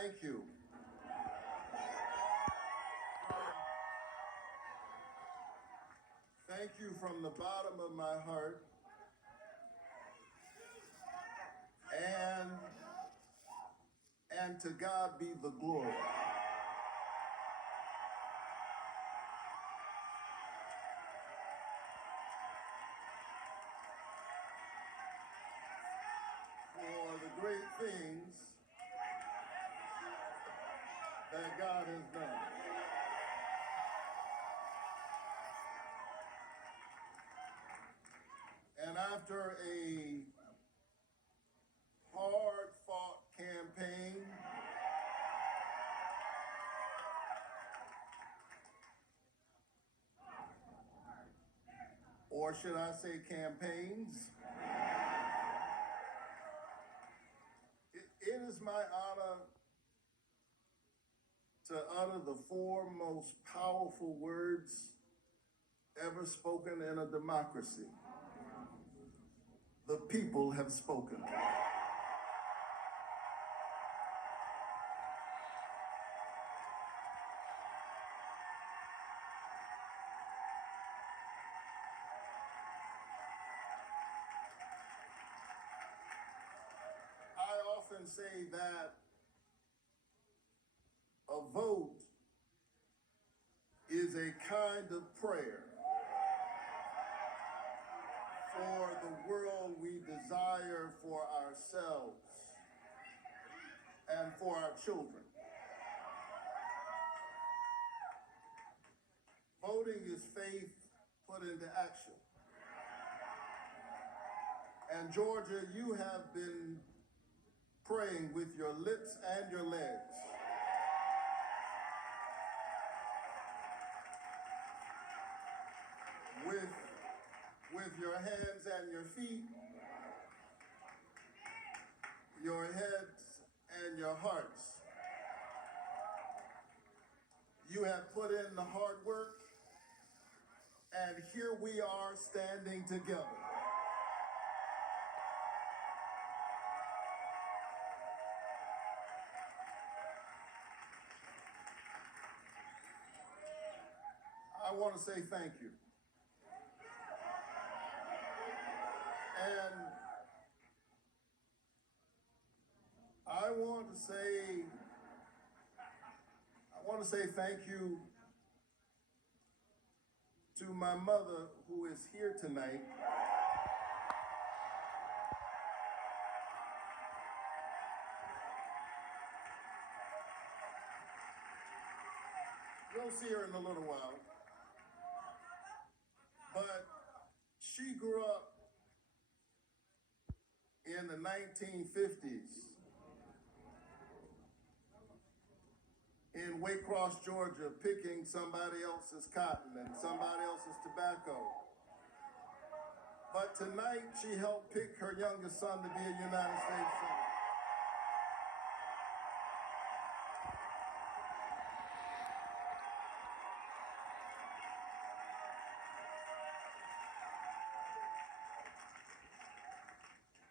Thank you. Thank you from the bottom of my heart. And to God be the glory. For the great things that God has done. And after a hard-fought campaign, or should I say campaigns, it is my honor to utter the four most powerful words ever spoken in a democracy. The people have spoken. I often say that a vote is a kind of prayer for the world we desire for ourselves and for our children. Voting is faith put into action. And Georgia, you have been praying with your lips and your legs. With your hands and your feet, your heads and your hearts. You have put in the hard work, and here we are standing together. I want to say thank you. And I want to say thank you to my mother who is here tonight. You'll see her in a little while. But she grew up in the 1950s in Waycross, Georgia, picking somebody else's cotton and somebody else's tobacco. But tonight, she helped pick her youngest son to be a United States Senator.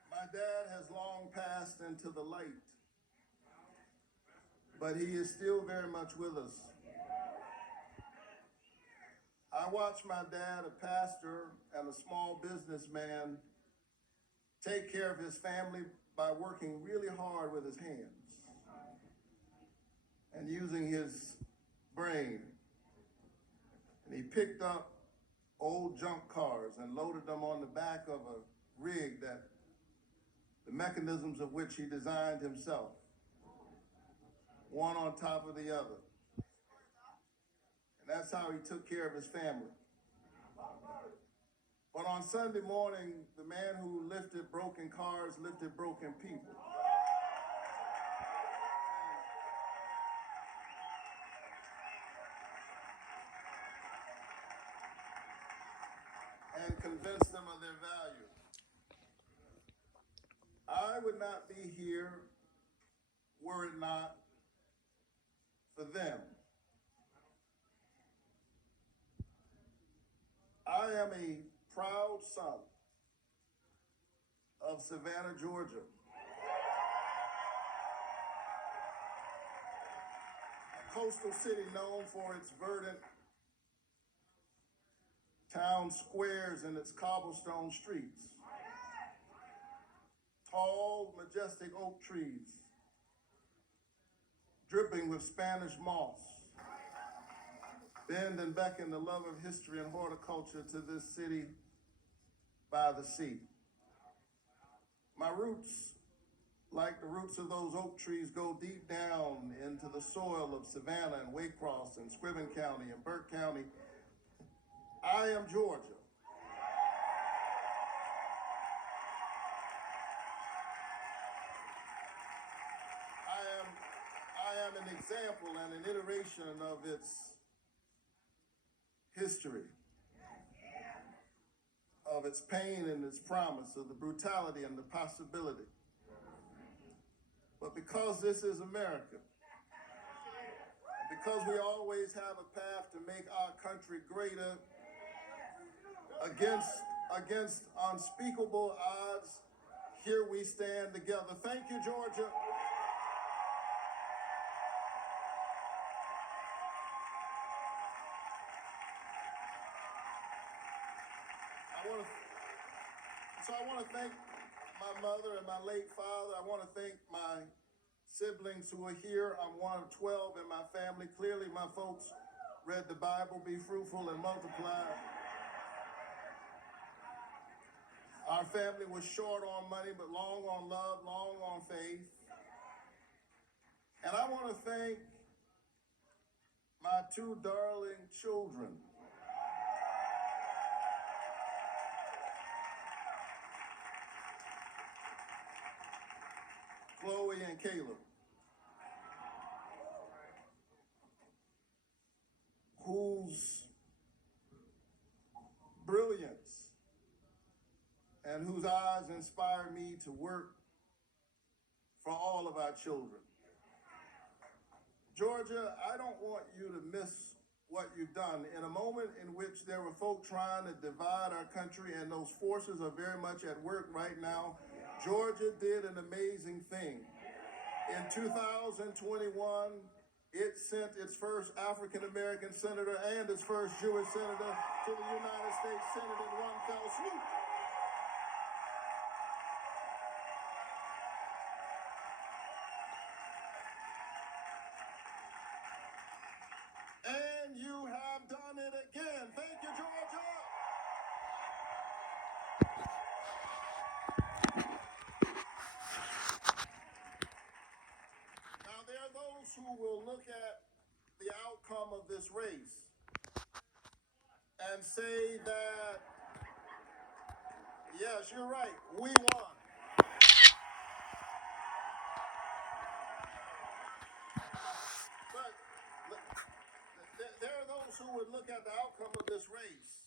My dad has long passed into the light, but he is still very much with us. I watched my dad, a pastor and a small businessman, take care of his family by working really hard with his hands and using his brain. And he picked up old junk cars and loaded them on the back of a rig that the mechanisms of which he designed himself, one on top of the other. And that's how he took care of his family. But on Sunday morning, the man who lifted broken cars lifted broken people. And convinced them of their value. I would not be here were it not for them. I am a proud son of Savannah, Georgia. coastal city known for its verdant town squares and its cobblestone streets. Tall, majestic oak trees, dripping with Spanish moss, bend and beckon the love of history and horticulture to this city by the sea. My roots, like the roots of those oak trees, go deep down into the soil of Savannah and Waycross and Scriven County and Burke County. I am Georgia. I am an example and an iteration of its history, of its pain and its promise, of the brutality and the possibility. But because this is America, because we always have a path to make our country greater against unspeakable odds, here we stand together. Thank you, Georgia. I want to thank my mother and my late father. I want to thank my siblings who are here. I'm one of 12 in my family. Clearly, my folks read the Bible, be fruitful and multiply. Our family was short on money, but long on love, long on faith. And I want to thank my two darling children. Chloe and Caleb, whose brilliance and whose eyes inspire me to work for all of our children. Georgia, I don't want you to miss what you've done. In a moment in which there were folk trying to divide our country, and those forces are very much at work right now, Georgia did an amazing thing. In 2021, it sent its first African-American senator and its first Jewish senator to the United States Senate in one fell swoop. And you have done it again. Thank you, Georgia. Who will look at the outcome of this race and say that, yes, you're right, we won. But there are those who would look at the outcome of this race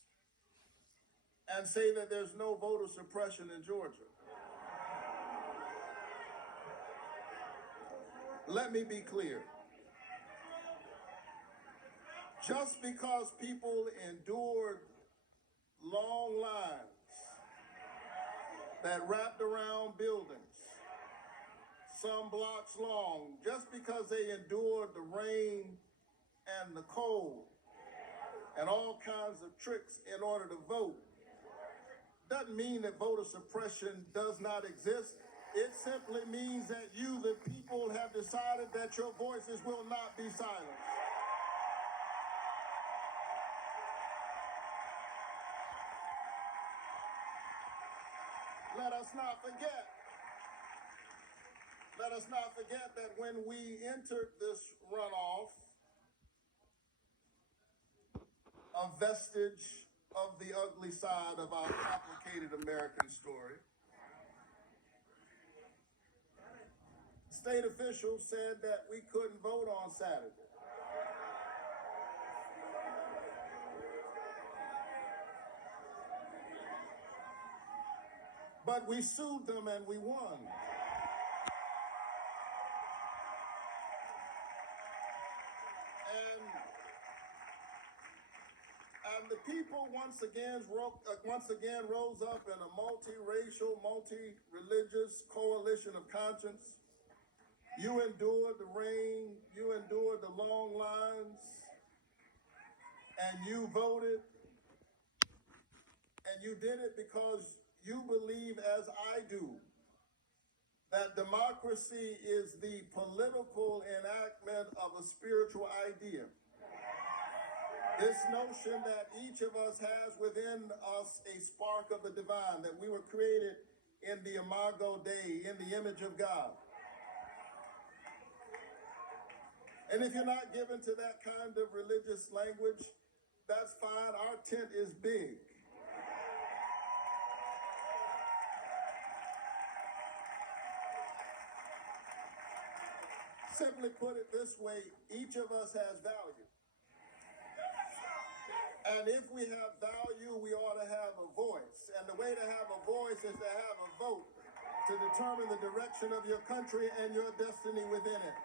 and say that there's no voter suppression in Georgia. Let me be clear. Just because people endured long lines that wrapped around buildings, some blocks long, just because they endured the rain and the cold and all kinds of tricks in order to vote, doesn't mean that voter suppression does not exist. It simply means that you, the people, have decided that your voices will not be silenced. Let us not forget that when we entered this runoff, a vestige of the ugly side of our complicated American story, state officials said that we couldn't vote on Saturday. But we sued them and we won. And the people once again rose up in a multiracial, multi-religious coalition of conscience. You endured the rain, you endured the long and you voted, and you did it because you believe, as I do, that democracy is the political enactment of a spiritual idea. This notion that each of us has within us a spark of the divine, that we were created in the imago Dei, in the image of God. And if you're not given to that kind of religious language, that's fine. Our tent is big. Simply put it this way, each of us has value. And if we have value, we ought to have a voice. And the way to have a voice is to have a vote to determine the direction of your country and your destiny within it.